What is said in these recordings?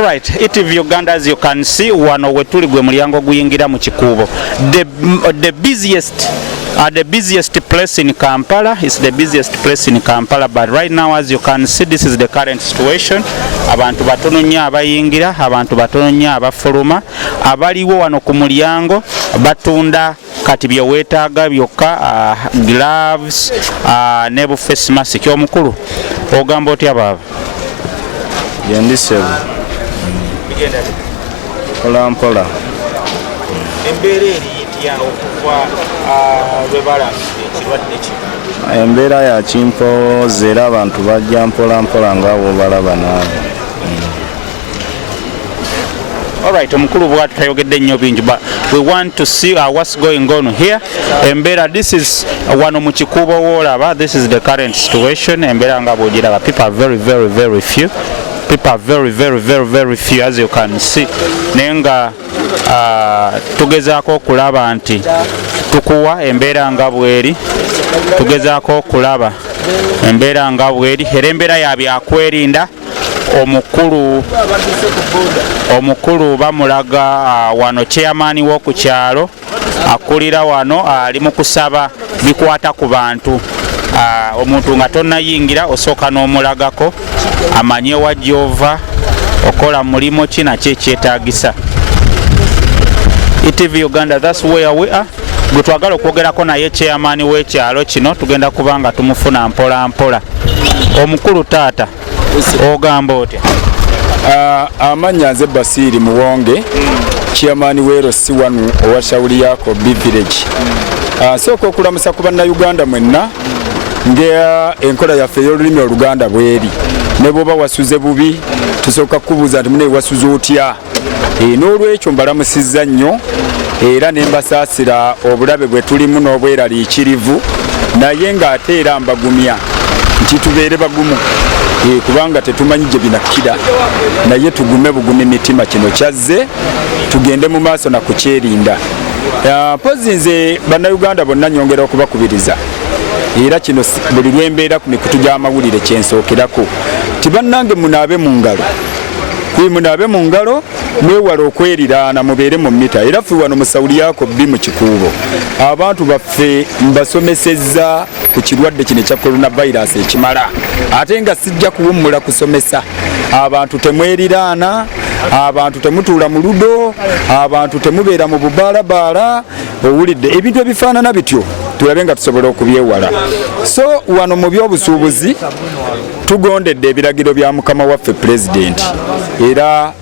Alright, ETV Uganda, as you can see, wano wetuli gwe mulyango guyingira mu Kikubo. The busiest place in Kampala is the busiest place in Kampala, but right now, as you can see, this is the current situation. Abantu batono nnyo abayingira, abantu batono nnyo abafuluma, abaliwo wano ku mulyango batunda kati bye weetaaga byokka, gloves, ne bu face mask. Omukulu ogamba otya baba? Yendisebo mpola embeera eriyitya okuva lwe balambise ekirwadde kino. Embeera ya kimpoza era abantu bajja mpola ng'abo balaba naawe. Alright, omukulu bwatu tayogedde nnyo bingi, but we want to see what's going on here. Embeera, this is wano mu Kikubo woolaba, this is the current situation. Embeera nga bw'ogiraba, people are very few. People are very few, as you can see. Nenga tugezaako okulaba nti tukuwa embeera nga bweri, tugezaako okulaba embeera nga bweri, era embeera ya byakwerinda. Omukulu bamulaga wano chairman w'oku kyalo akulira wano ali mu kusaba bikwata ku bantu. Omuntu nga tonnayingira osooka n'omulagako amanye wajjova okola mulimo ki nakyo ekyetaagisa. ETV Uganda, that's where we are. Gwe twagala okwogerako naye chairman w'ekyalo kino tugenda kubanga tumufuna mpola. Omukulu taata ogamba otya? Amanya nze Basiri Muwonge, chairman w'erosi wano owa Shauli yako B Village. Sooka okulamusa ku bannayuganda mwenna enkola yaffe ey'olulimi Oluganda bweri. Ne bw'oba wasuze bubi tusooka kubuuza nti mune wasuze otya. N'olwekyo mbalamusizza nnyo era ne mbasaasira obulabe bwe tulimu n'obweraliikirivu, naye ng'ate era mbagumya nti tubeere bagumu. Kubanga tetumanyi gye binakkira, naye tugume bugume mitima, kino kyazze tugende mu maaso na kukyerinda. Mpozi nze bannayuganda bonna nyongera okubakubiriza, era kino buli lwembeera ku mikutu gy'amawulire kyensookerako, tibannange munaabe mu ngalo mwewala okweriraana mubeere mu mita. Era ffe wano mu Sauli yako B mu Kikuubo abantu baffe mbasomesezza ku kirwadde kino ekya coronavirus ekimala, ate nga sijja kuwummula kusomesa abantu. Temweriraana, abantu temutuula mu ludo, abantu temubeera mu bubaalabaala. Owulidde ebintu ebifaanana bityo tulabe nga tusobola okubyewala. So wano mu by'obusuubuzi tugondedde ebiragiro bya mukama waffe Pulezidenti, era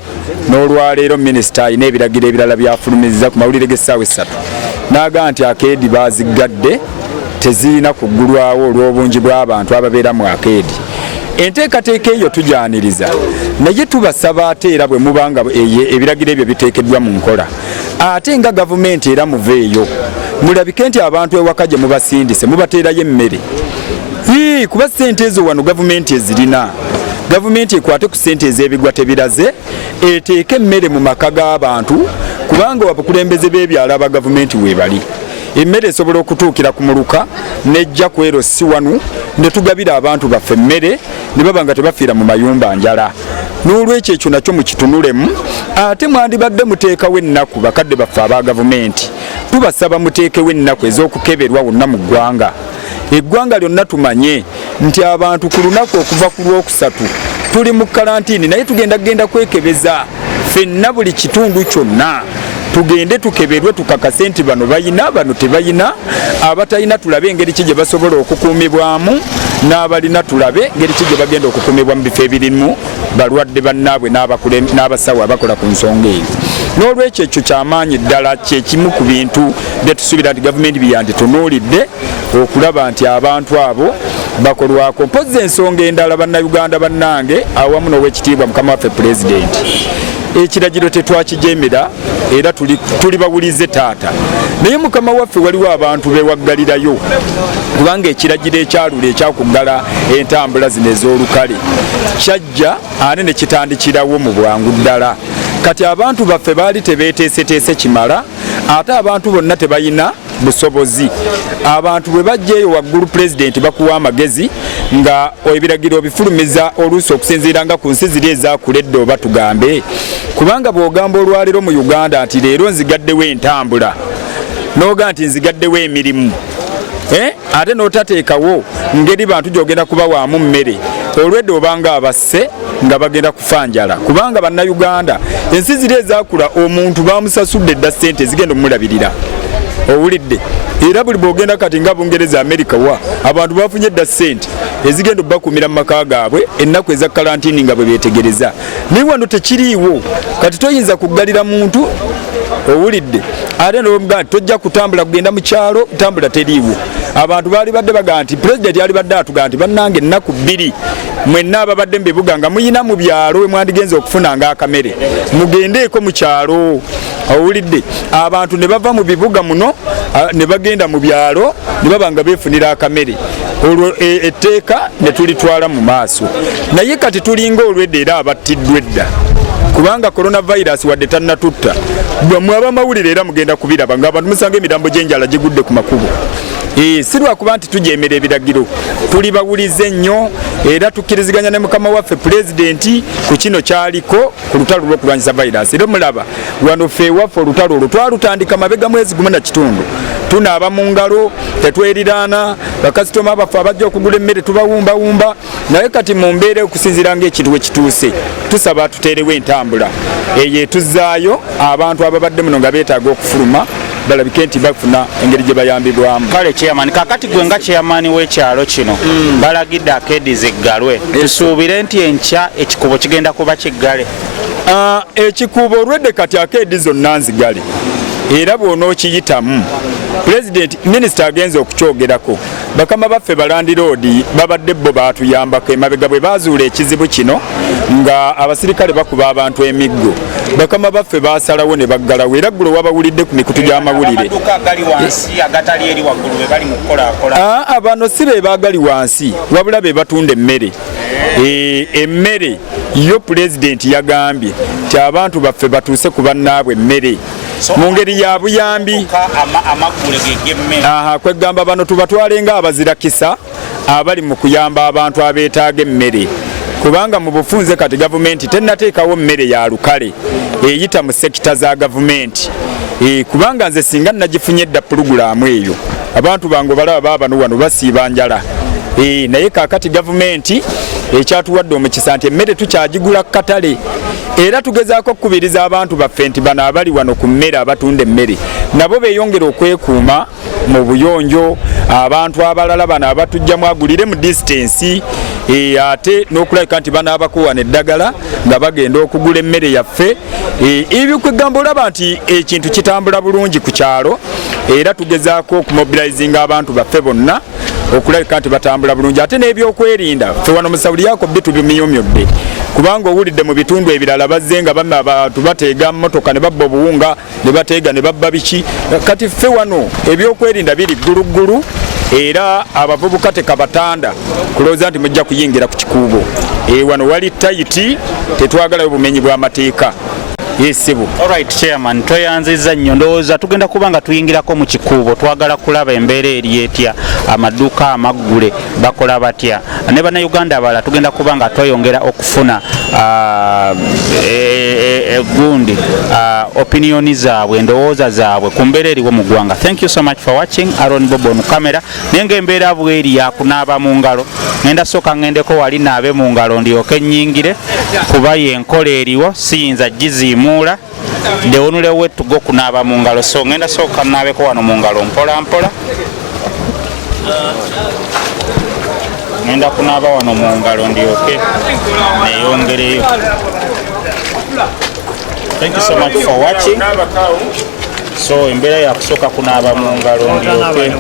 n'olwaleero minisita alina ebiragiro ebirala byafulumizza ku mawulire g'essaawa 3 n'aga nti akeedi baaziggadde tezirina kuggulwawo olw'obungi bw'abantu ababeera mu akeedi. Enteekateeka eyo tujyaniriza, naye tubasaba ate era bwe mubanga ebiragiro ebyo biteekeddwa mu nkola, ate nga gavumenti era muveeyo mulabike nti abantu ewaka gye mubasindise mubateerayo emmere. Kuba ssente ezo wano gavumenti ezirina. Gavumenti ekwate ku ssente ez'ebigwa tebiraze, eteeke emmere mu maka g'abantu, kubanga abakulembeze b'ebyalo aba gavumenti weebali. Emmere esobola okutuukira ku muluka nejja ku erosi wano ne tugabira abantu baffe emmere ne baba nga tebafiira mu mayumba njala. N'olwekyo ekyo nakyo mukitunulemu, ate mwandibadde muteekawo ennaku bakadde baffe aba gavumenti. Tubasaba muteekewo ennaku ez'okukeberwa wonna mu ggwanga. Eggwanga lyonna tumanye nti abantu ku lunaku okuva ku Lwokusatu tuli mu kalantiini, naye tugenda kwekebeza ffenna buli kitundu kyonna. Tugende tukeberwe tukakase nti bano bayina, bano tebayina. Abatalina tulabe engeri ki gye basobola okukuumibwamu, n'abalina tulabe engeri ki gye bagenda okukuumibwa mu bifo ebirimu balwadde bannaabwe n'abasawo abakola ku nsonga eyo. N'olwekyo ekyo kyamaanyi ddala, kyekimu ku bintu bye tusuubira nti gavumenti byanditunuulidde okulaba nti abantu abo bakolwako. Mpozi ensonga endala bannayuganda bannange awamu n'owekitiibwa mukama waffe Pulezidenti, ekiragiro tetwakijemera era tuli bawulize taata, naye mukama waffe waliwo abantu bewaggalirayo, kubanga ekiragiro ekyalula ekyakuggala entambula zino ez'olukale kyajja ate ne kitandikirawo mu bwangu ddala. kati abantu baffe baali tebeeteeseteese kimala ate abantu bonna tebalina busobozi. Abantu bwe bajjeeyo waggulu pulezidenti bakuwa amagezi nga ebiragiro bifulumiza oluusi okusinziira nga ku nsi ziri ezaakuledde oba tugambe, kubanga bw'ogamba olwaleero mu Uganda nti leero nzigaddewo entambula n'oga nti nzigaddewo emirimu ate n'otateekawo ngeri bantu gy'ogenda kubawaamu mmere olwedde obanga abasse nga bagenda kufa njala, kubanga bannayuganda ensi ziri ezaakula omuntu bamusasudde dda ssente ezigenda omulabirira owulidde, era buli bwogenda kati nga Bungereza Amerika wa abantu bafunye dda ssente ezigenda bakumira mu maka gaabwe ennaku eza kalantini nga bwe beetegereza. naye wano tekiriiwo, kati toyinza kugalira muntu owulidde ate n'omugaa nti tojja kutambula kugenda mu kyalo, tambula teriiwo. Abantu baali badde bagaa nti pulezidenti yali badde atugaa nti bannange ennaku 2 mwenna ababadde mu bibuga nga muyina mu byalo we mwandigenza okufunanga akamere mugendeeko mu kyalo, owulidde. Abantu ne bava mu bibuga muno ne bagenda mu byalo ne baba nga beefunira akamere, olwo etteeka ne tulitwala mu maaso. Naye kati tulinga olwedde era abattiddwa edda, kubanga coronavirus wadde tannatutta bwamwe abamawulire era mugenda kubiraba nga abantu musanga emirambo gy'enjala gigudde ku makubo. Si lwakuba nti tujeemera ebiragiro, tuli bawulize nnyo era tukkiriziganya ne mukama waffe pulezidenti ku kino kyaliko ku lutalo lw'okulwanyisa virus. Era mulaba wano ffe waffe olutalo olwo twalutandika mabega mwezi 1.5, tunaaba mu ngalo, tetweriraana, bakasitoma baffe abajja okugula emmere tubawumbawumba. Naye kati mu mbeera okusinziira ng'ekintu we kituuse, tusaba tuteerewo entambula eyo etuzzaayo abantu ababadde muno nga beetaaga okufuluma balabike nti bafuna engeri gye bayambibwamu. Kale chairman, kakati gwe nga chairman w'ekyalo kino balagidde akeedi ziggalwe, tusuubire nti enkya ekikubo kigenda kuba kiggale? Ekikubo olwedde kati akeedi zonna nzigale, era bw'onookiyitamu pulezidenti minisita agenza okukyogerako. Bakama baffe balandi roodi babadde bo baatuyambako emabega bwe baazuula ekizibu kino nga abasirikale bakuba abantu emiggo. Bakama baffe baasalawo ne baggalawo, era ggulo wabawulidde ku mikutu gy'amawulire. Bano si be baagali wansi, wabula be batunda emmere. Emmere yo pulezidenti yagambye nti abantu baffe batuuse ku bannaabwe emmere mu ngeri ya buyambi. Kwegamba bano tubatwale nga abazirakisa abali mu kuyamba abantu abeetaaga emmere, kubanga mu bufunze kati gavumenti tennateekawo mmere ya lukale eyita mu sekita za gavumenti. Kubanga nze singa nagifunye edda pulogulaamu eyo abantu bange balaba baabano wano basiiba njala. Naye kaakati gavumenti ekyatuwadde omukisa nti emmere tukyagigula ku katale, era tugezaako okukubiriza abantu baffe nti bano abali wano ku mmere abatunda emmere nabo beeyongera okwekuuma mu buyonjo. Abantu abalala bano abatujjamu agulire mu distance, ate n'okulabika nti banaabakuwana eddagala nga bagenda okugula emmere yaffe. Ebyo kwegamba olaba nti ekintu kitambula bulungi ku kyalo, era tugezaako okumobilizinga abantu baffe bonna okulabika nti batambula bulungi. Ate n'ebyokwerinda ffe wano mu South Yakobi tubimyumyodde, kubanga owulidde mu bitundu ebirala bazze nga bamma abantu bateega mmotoka ne babba obuwunga ne bateega ne babba biki. Kati ffe wano ebyokwerinda biri gguluggulu, era abavubuka tekabatanda kulowooza nti mujja kuyingira ku kikuubo. Wano wali tayiti, tetwagalayo bumenyi bw'amateeka. Yesibu. Alright chairman, tweyanziza nnyo, ndowooza tugenda kuba nga tuyingirako mu kikuubo. Twagala kulaba embeera eri etya, amaduuka amaggule bakola batya, ne bannayuganda abalala tugenda kuba nga tweyongera okufuna gundi opinioni zaabwe, endowooza zaabwe ku mbeera eriwo mu ggwanga. Thank you so much for watching. Aaron Bobo on camera. Naye ng'embeera bweri yakunaaba mu ngalo, ngenda sooka ngendeko wali naabe mu ngalo ndyoke nnyingire, kuba yenkola eriwo siyinza giziimu the only way to go kunaaba mu ngalo, so ngenda sooka naabeko wano mu ngalo mpola mpola. Ngenda kunaaba wano mu ngalo ndyoke neeyongereyo. Thank you so much for watching. So embeera yakusooka kunaaba mu ngalo ndyoke.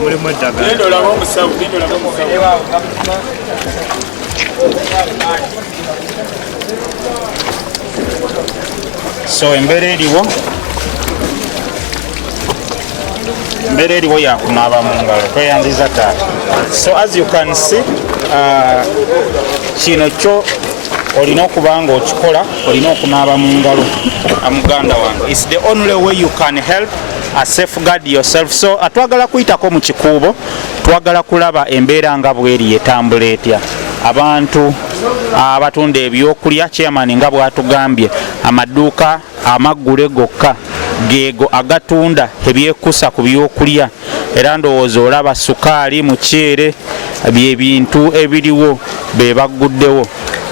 So embeera eriwo yakunaaba mu ngalo, tweyanziza taata. So as you can see, kino kyo olina okuba nga okikola, olina okunaaba mu ngalo muganda wange. It's the only way you can help safeguard yourself. So atwagala kuyitako mu kikuubo, twagala kulaba embeera nga bweri etambula etya. Abantu abatunda ebyokulya, chairman nga bwatugambye, amaduuka amaggule gokka geego agatunda ebyekusa ku byokulya, era ndowooza olaba sukaali, muceere, byebintu ebiriwo be bagguddewo.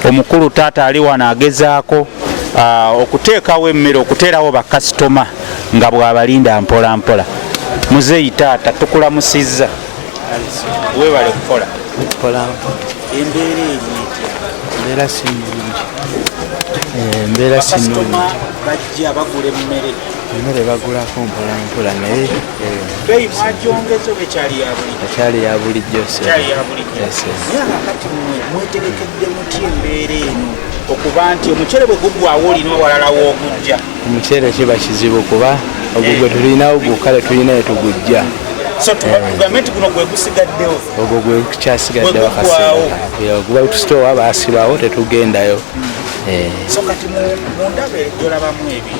Omukulu taata ali wano agezaako okuteekawo emmere, okuteerawo bakasitoma nga bw'abalinda mpola mpola. Muzeeyi taata tukulamusizza, weebale kukola. Embeera Embeera si nnungi. Embeera si nnungi. Bajja bagula emmere. Emmere bagulako mpola mpola naye beeyi mwagyongeza oba ekyali ya bulijjo? ekyali ya bulijjo. Ekyali ya bulijjo. Naye kakati mwetegekedde mutya embeera eno okuba nti omuceere bwe guggwawo olina ewalala w'ogujja? Omuceere kiba kizibu kuba ogwo gwe tulinawo gukale tulinayo tugujja. So tugambe nti guno gwe gusigaddewo? Ogwo gwe kukyasigaddewo akaseera. Guba tusitowa baasibawo tetugendayo. So kati mundabe gyolabamu ebyo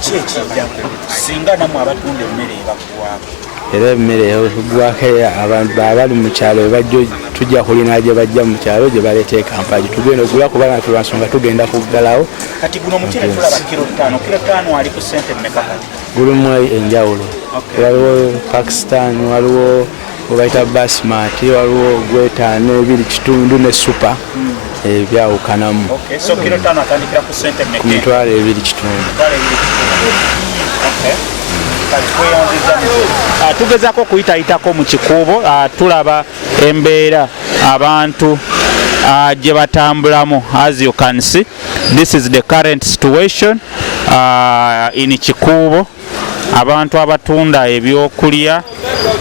ki ekiddako singa nammwe abatunda emmere ebaggwako? Era emmere egwako abantu abali mu kyalo bajjo tujja kulina gye bajja mu kyalo gye baleeta ekampagi tugenda ogula kubanga tulwansonga tugenda kuggalawo. Kati guno omuceere tulaba kilo 5. Kilo 5 ali ku ssente mmeka kati? Gulimu enjawulo. Waliwo Pakistan, waliwo obayita basmati, waliwo gwetaano, 2.5 ne super. Byawukanamu. So kilo 5 atandikira ku ssente mmeka? Ku mitwalo 2.5. Tugezaako okuyitayitako mu kikuubo, tulaba embeera abantu gye batambulamu. As you can see, this is the current situation in Kikuubo. Abantu abatunda ebyokulya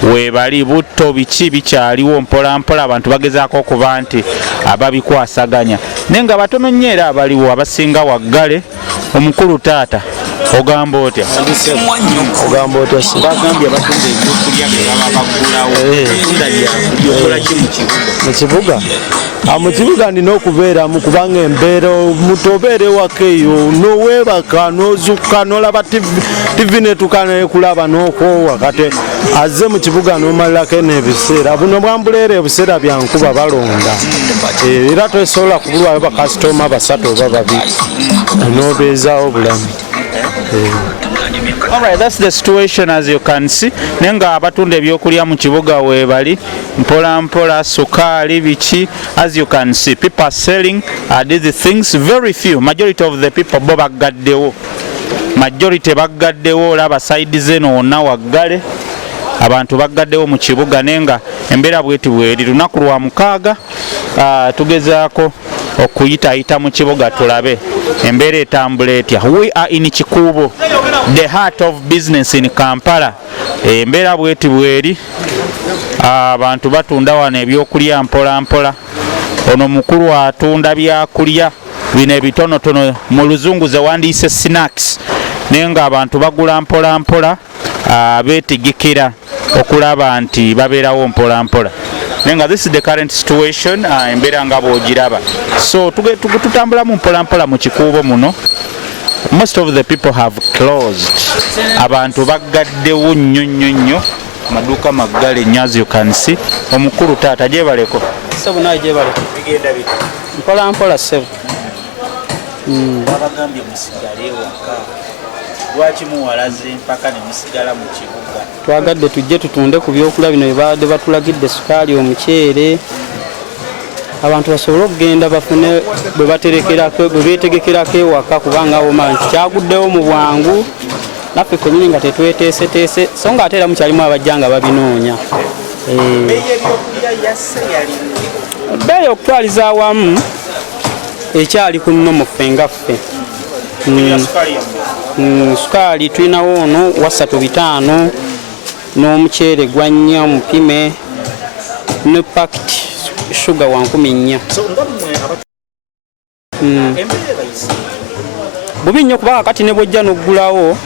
weebali, butto biki bikyaliwo mpola mpola, abantu bagezaako okuba nti ababikwasaganya naye nga batono nnyo era abaliwo abasinga waggale. Omukulu taata ogamba otya? Ogamba otya? Bagambye abatunda ebyokulya bye baba baggulawo. Tunda lyokola ki mu kibuga? Mu kibuga? Mu kibuga ndina okubeeramu kubanga embeera mutobeere waka eyo noweebaka nozuka nolaba tivi netuka nekulaba nokoowa kati azze mu kibuga nomalirako n'ebiseera. Buno bwambuleera ebiseera byankuba balonda era tosobola kubulwayo bakasitoma 3 oba 2 nobeezaawo bulamu. Alright, that's the situation as you can see. Nenga abatunda ebyokulya mu kibuga weebali mpola mpola, sukaali biki. As you can see, people are selling these things. Very few, majority of the people bo baggaddewo. Majority baggaddewo, olaba side zeno wonna waggale. Abantu baggaddewo mu kibuga nenga embeera bweti bweri. Lunaku lwa 6 tugezaako okuyitayita mu kibuga tulabe embeera etambula etya. We are in Kikuubo, the heart of business in Kampala. Embeera bweti bweri, abantu batunda wano ebyokulya mpola mpola. Ono mukulu atunda byakulya bino ebitonotono, mu luzungu ze wandiise snacks, naye nga abantu bagula mpola mpola, beetegekera okulaba nti babeerawo mpola mpola. Nenga this is the current situation, embeera nga bw'ogiraba. So tutambulamu mpola mpola mu Kikuubo muno. Most of the people have closed. Abantu baggaddewo nnyo nnyo nnyo, amaduuka maggale nnyo as you can see. Omukulu taata gyebaleko? Sebo naye gyebaleko. Bigenda bite? Mpola mpola sebo. Babagambye musigale ewaka. Lwaki muwalaze mpaka ne musigala mu kibuga? Twagadde tujje tutunde ku byokulya bino bye baadde batulagidde, sukaali, omuceere. Abantu basobole okugenda bafune bwe baterekerako, bwe beetegekerako ewaka kubanga omala nti kyaguddewo mu bwangu. Naffe kwennyini nga tetweteeseteese, so nga ate era mukyalimu abajja nga babinoonya. Ebbeeyi okutwaliza awamu ekyali ku nno mu ffe nga ffe. Sukaali tulinawo ono wa 3.5 n'omuceere gwa 4 mupime ne pakiti sugar wa 14. Bubi nnyo kubanga kati ne bwojja n'oggulawo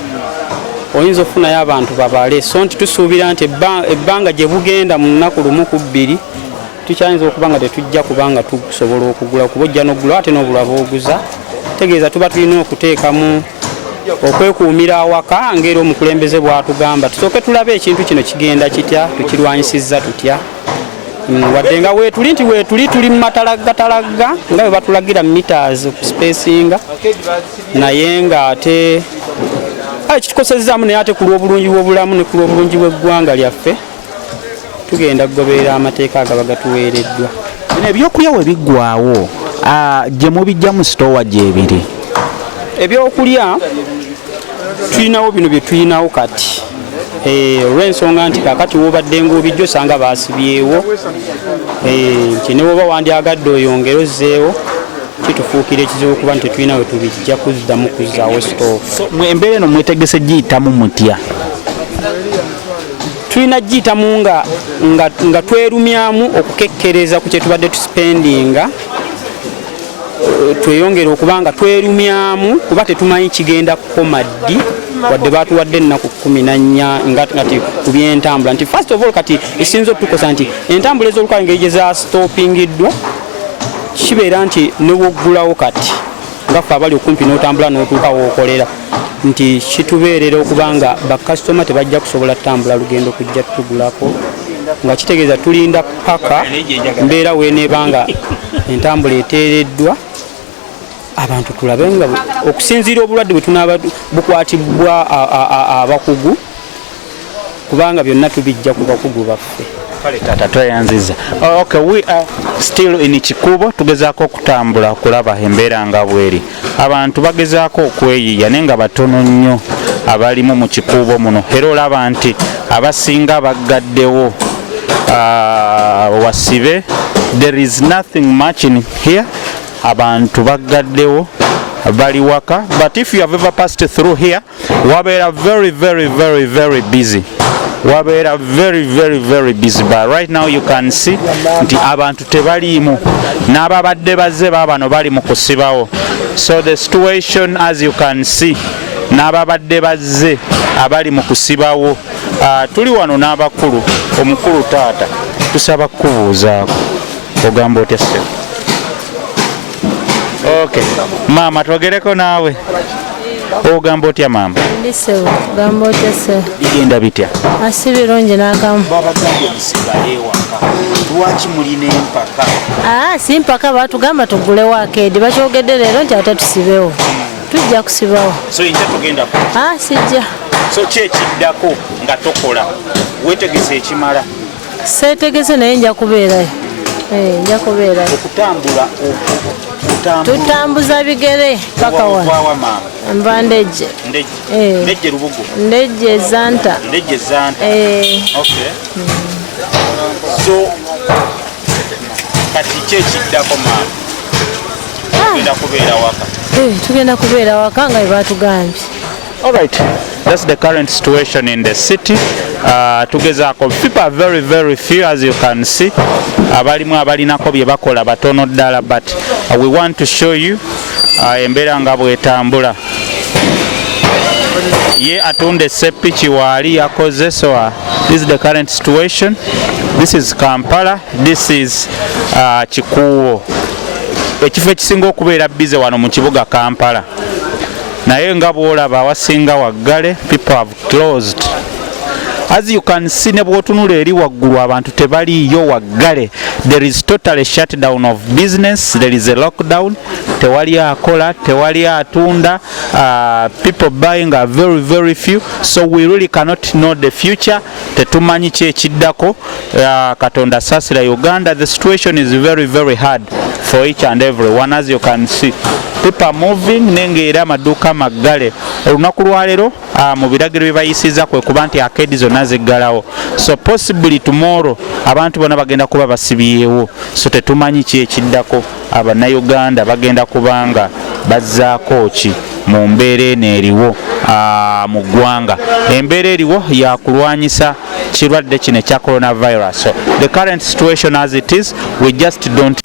oyinza ofunayo abantu babale, so nti tusuubira nti ebbanga gye bugenda mu nnaku lumu ku 2 tukyayinza okuba nga tetujja kubanga tusobola okugula kuba ojja n'ogula ate n'obula b'oguza tegeeza tuba tulina okuteekamu okwekuumira awaka ng'era omukulembeze bw'atugamba tusooke tulabe ekintu kino kigenda kitya tukirwanyisizza tutya wadde nga weetuli tuli mu matalagga nga bwe batulagira meters okusipesinga naye ng'ate kitukosezaamu naye ate ku lw'obulungi bw'obulamu ne ku lw'obulungi bw'eggwanga lyaffe tugenda kugoberera amateeka agaba gatuweereddwa. Bino ebyokulya we biggwaawo gye mubijja mu sitoowa gyebiri? Ebyokulya tulinawo bino bye tulinawo kati olw'ensonga nti kakati wobadde ng'obijja osanga baasibyewo nti ne bwoba wandyagadde oyongere ozzeewo kitufuukira ekizibu okuba nti tetulina we tubijja kuzzamu kuzzaawo sitoovu. Embeera eno mwetegese giyitamu mutya? tulina giyitamu nga twerumyamu okukekkereza ku kye tubadde tusipendinga tweyongera okuba nga twerumyamu kuba tetumanyi kigenda kukoma ddi wadde batuwadde ennaku 14 ngati ku byentambula nti first of all kati esinza otukosa nti entambula ez'olukale engeri gye zastopingiddwa kibeera nti newoggulawo kati nga ffe abali okumpi n'otambula n'otuuka wookolera nti kitubeerera okuba nga bakasitoma tebajja kusobola ttambula lugendo kujja tutugulako nga kitegeeza tulinda paka mbeera weeneeba nga entambula eteereddwa abantu tulabe nga okusinziira obulwadde bwe tunaaba bukwatibwa abakugu kubanga byonna tubijja ku bakugu baffe. Kale taata tweyanziza. Okay, we are still in Kikubo tugezaako okutambula kulaba embeera nga bweri. Abantu bagezaako okweyiya naye nga batono nnyo abalimu mu Kikubo muno era olaba nti abasinga baggaddewo wasibe. There is nothing much in here. Abantu baggaddewo bali waka, but if you have ever passed through here wabeera very busy. Wabeera very busy, but right now you can see nti abantu tebaliimu n'ababadde bazze baabano bali mu kusibawo. So the situation as you can see n'ababadde bazze abali mu kusibawo tuli wano n'abakulu. Omukulu taata tusaba kubuuzaako ogamba otya ssebo? Okay maama twogereko naawe ogamba otya maama? Ndisebo gamba otya ssebo? Bigenda bitya? Asi birungi n'akamu. Babagambye musigale ewaka lwaki mulina empaka? Si mpaka batugamba tugulewo akeedi bakyogedde leero nti ate tusibewo tujja kusibawo. So inja tugendako? Sijja. So ki ekiddako nga tokola weetegese ekimala? Seetegese naye nja kubeerayo. Nja kubeerayo. Okutambula tutambuza bigere paka wano. Nva Ndejje. Ndejje Lubugo? Ndejje Zanta. Ndejje Zanta. Okay. So kati ki ekiddako maama? Tugenda kubeera waka? Tugenda kubeera waka nga bwe batugambye. Alright, that's the current situation in the city. Tugezaako people are very few as you can see. Abalimu abalinako bye bakola batono ddala, but we want to show you embeera nga bwetambula. Ye atunda esseppiki waali yakoze. So this is the current situation. This is Kampala, this is Kikubo. Ekifo ekisinga okubeera bize wano mu kibuga Kampala. Naye nga bw'olaba awasinga waggale, people have closed. As you can see ne bw'otunula eri waggulu abantu tebaliiyo waggale. There is totally shutdown of business. There is a lockdown. Tewali akola, tewali atunda. People buying are very few. So we really cannot know the future. Tetumanyi ki ekiddako. Katonda saasira Uganda. The situation is very hard for each and everyone, as you can see. People are moving nenge era amaduuka maggale. Olunaku lwaleero mu biragiro bye bayisiza kwe kuba nti akeedi zonna ziggalawo. So possibly tomorrow abantu bonna bagenda kuba basibyewo. So tetumanyi ki ekiddako. Abannayuganda bagenda kubanga bazzaako ki mu mbeera eno eriwo mu ggwanga. Embeera eriwo yakulwanyisa kirwadde kino ekya coronavirus. So the current situation as it is, we just don't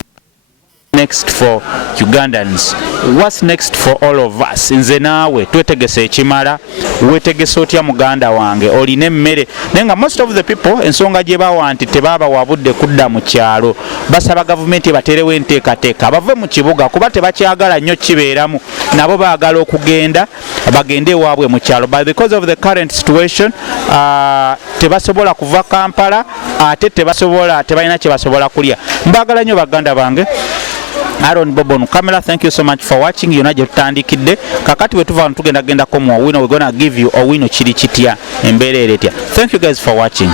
next for Ugandans. what's next for all of us? Nze naawe twetegese ekimala, weetegese otya muganda wange, olina emmere. Naye nga most of the people ensonga gye bawa nti tebaaba wabudde kudda mu kyalo, basaba gavumenti ebateerewo enteekateeka bave mu kibuga kuba tebakyagala nnyo kibeeramu, nabo baagala okugenda bagende ewaabwe mu kyalo, but because of the current situation tebasobola kuva Kampala ate tebalina kye basobola kulya. Mbaagala nnyo baganda bange. Aaron Bobo on camera, thank you so much for watching. Yona gye tutandikidde kakati bwe tuva tugendagendako mu Owino, we're gonna give you Owino kiri kitya embeera eretya. Thank you guys for watching.